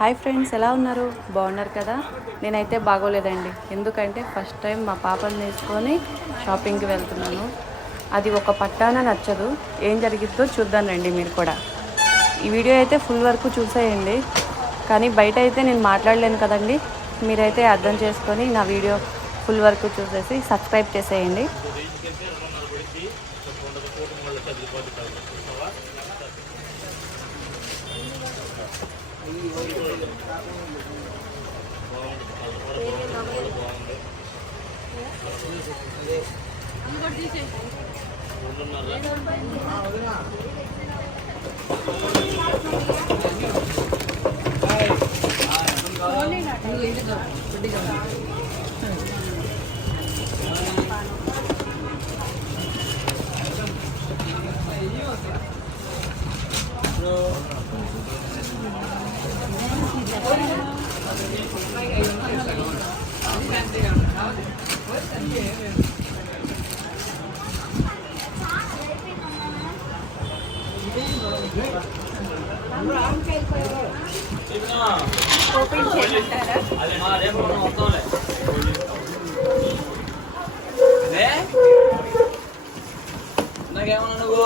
Hi friends ఎలా ఉన్నారు? బాగున్నారు కదా? నేనైతే బాగోలేదండి. ఎందుకంటే ఫస్ట్ టైం మా పాపను తీసుకొని షాపింగ్కి వెళ్తున్నాను. అది ఒక పట్టాన నచ్చదు. ఏం జరిగిద్దో చూద్దాం రండి మీరు కూడా. ఈ వీడియో అయితే ఫుల్ వరకు చూసేయండి. కానీ బయట అయితే నేను మాట్లాడలేను కదండి. మీరైతే అర్థం చేసుకొని నా వీడియో ఫుల్ వరకు చూసేసి సబ్స్క్రైబ్ చేసేయండి. Hello. నాకేమన్నా నువ్వు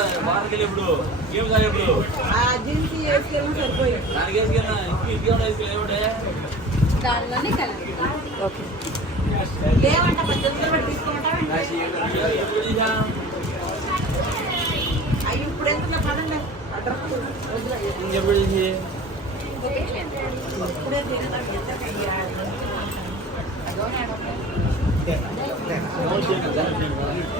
వేసుకోవాలి కదా బాగా ఇప్పుడు గేమ్ సార్ ఇప్పుడు దానికి వేసుకున్నా ఇంటికి ఇంటికి ఉన్న వేసుకెళ్ళి దానిలోనే కలిపి ఓకే ఇంకెప్పుడు చేసి మొదల మొదల తీసే మళ్ళీ షార్ట్ ప్యాక్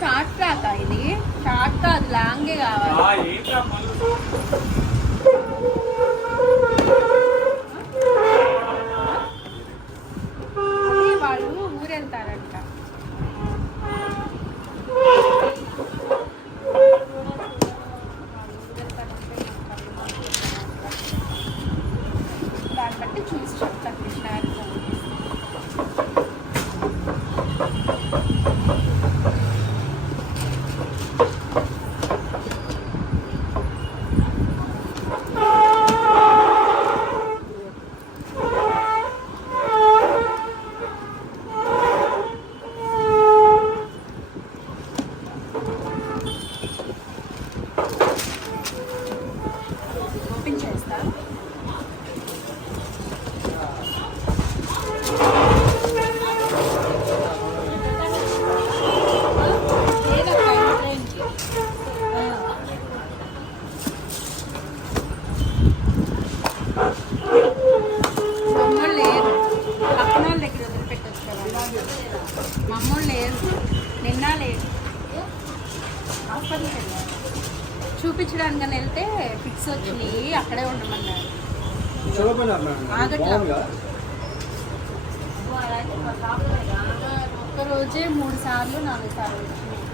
షార్ట్ ట్రాక్ ఇది? షార్ట్ కాదు లాంగే కావాలి. లేరు నిన్న లేదు హాస్పిటల్కి వెళ్ళారు చూపించడానికి వెళ్తే ఫిక్స్ వచ్చినాయి. అక్కడే ఉండమన్నారు. ఆగట్లా. ఒక్క రోజే మూడు సార్లు నాలుగు సార్లు వచ్చినాయి.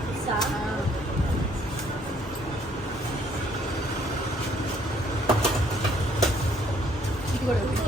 కూడా.